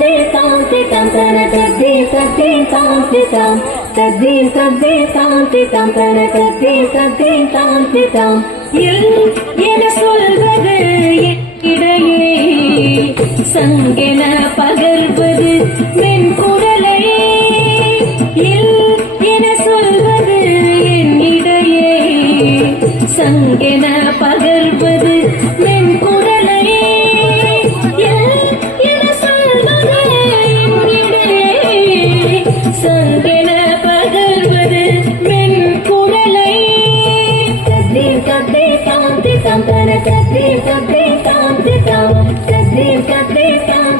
तद्दे कान्तितं तर तद्दे तद्दे कान्तितं तद्दे तद्दे कान्तितं तर तद्दे तद्दे कान्तितं என சொல்வது இடையே சங்கென பகர்வது மென் குரலை என சொல்வது என் இடையே சங்கென பகர்வது Espírito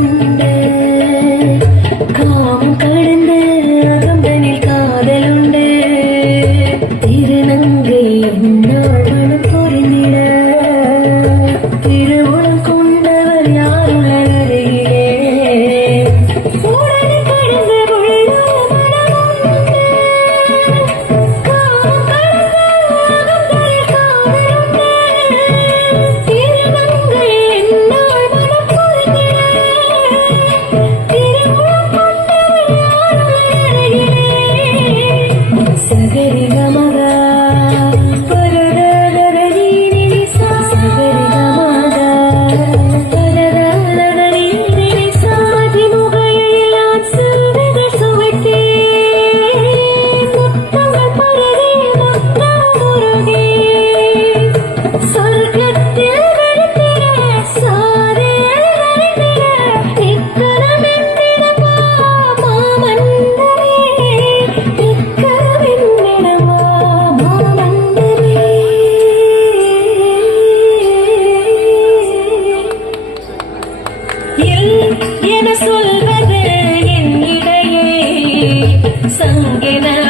送给那